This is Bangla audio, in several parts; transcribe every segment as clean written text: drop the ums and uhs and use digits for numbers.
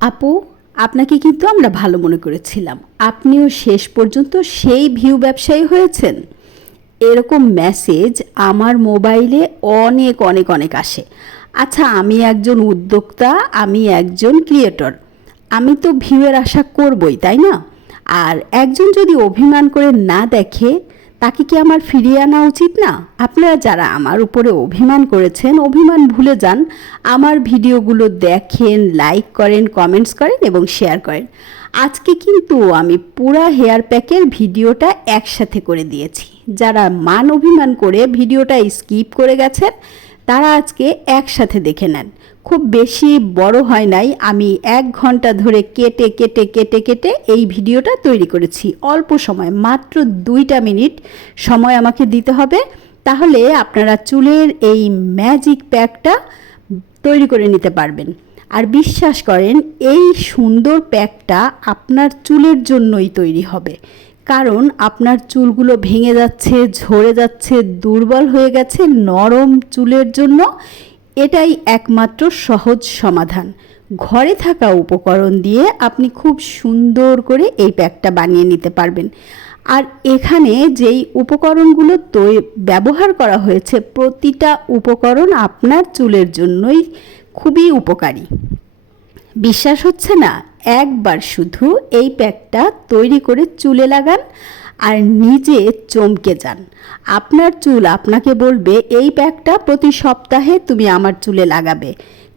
আপু, আপনাকে কিন্তু আমরা ভালো মনে করেছিলাম। আপনিও শেষ পর্যন্ত সেই ভিউ ব্যবসায়ী হয়েছেন। এরকম মেসেজ আমার মোবাইলে অনেক অনেক অনেক আসে। আচ্ছা, আমি একজন উদ্যোক্তা, আমি একজন ক্রিয়েটর, আমি তো ভিউয়ের আশা করবই, তাই না? আর একজন যদি অভিমান করে না দেখে, তাকে কি আমার ফিরিয়ে আনা উচিত না? আপনারা যারা আমার উপরে অভিমান করেছেন, অভিমান ভুলে যান। আমার ভিডিওগুলো দেখেন, লাইক করেন, কমেন্টস করেন এবং শেয়ার করেন। আজকে কিন্তু আমি পুরা হেয়ার প্যাকের ভিডিওটা একসাথে করে দিয়েছি। যারা মান অভিমান করে ভিডিওটা স্কিপ করে গেছেন, তারা আজকে একসাথে দেখে নেন। খুব বেশি বড় হয় নাই, আমি 1 ঘন্টা ধরে কেটে কেটে কেটে কেটে এই ভিডিওটা তৈরি করেছি। অল্প সময়, মাত্র 2টা মিনিট সময় আমাকে দিতে হবে, তাহলে আপনারা চুলের এই ম্যাজিক প্যাকটা তৈরি করে নিতে পারবেন। আর বিশ্বাস করেন, এই সুন্দর প্যাকটা আপনার চুলের জন্যই তৈরি হবে। কারণ আপনার চুলগুলো ভেঙে যাচ্ছে, ঝরে যাচ্ছে, দুর্বল হয়ে গেছে, নরম চুলের জন্য এটাই একমাত্র সহজ সমাধান। ঘরে থাকা উপকরণ দিয়ে আপনি খুব সুন্দর করে এই প্যাকটা বানিয়ে নিতে পারবেন। আর এখানে যেই উপকরণগুলো ব্যবহার করা হয়েছে, প্রতিটা উপকরণ আপনার চুলের জন্যই খুবই উপকারী। বিশ্বাস হচ্ছে না? একবার শুধু এই প্যাকটা তৈরি করে চুলে লাগান আর নিজে চমকে যান। আপনার চুল আপনাকে বলবে, এই প্যাকটা প্রতি সপ্তাহে তুমি আমার চুলে লাগাবে।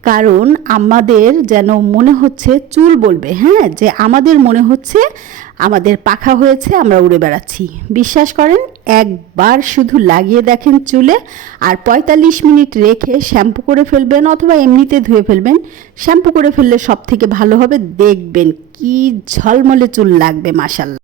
কারণ আমাদের যেন মনে হচ্ছে, চুল বলবে হ্যাঁ, যে আমাদের মনে হচ্ছে আমাদের পাখা হয়েছে, আমরা উড়ে বেড়াচ্ছি। বিশ্বাস করেন, একবার শুধু লাগিয়ে দেখেন চুলে, আর 45 মিনিট রেখে শ্যাম্পু করে ফেলবেন অথবা এমনিতে ধুয়ে ফেলবেন। শ্যাম্পু করে ফেললে সব থেকে ভালো হবে, দেখবেন কি ঝলমলে চুল লাগবে, মাশাআল্লাহ।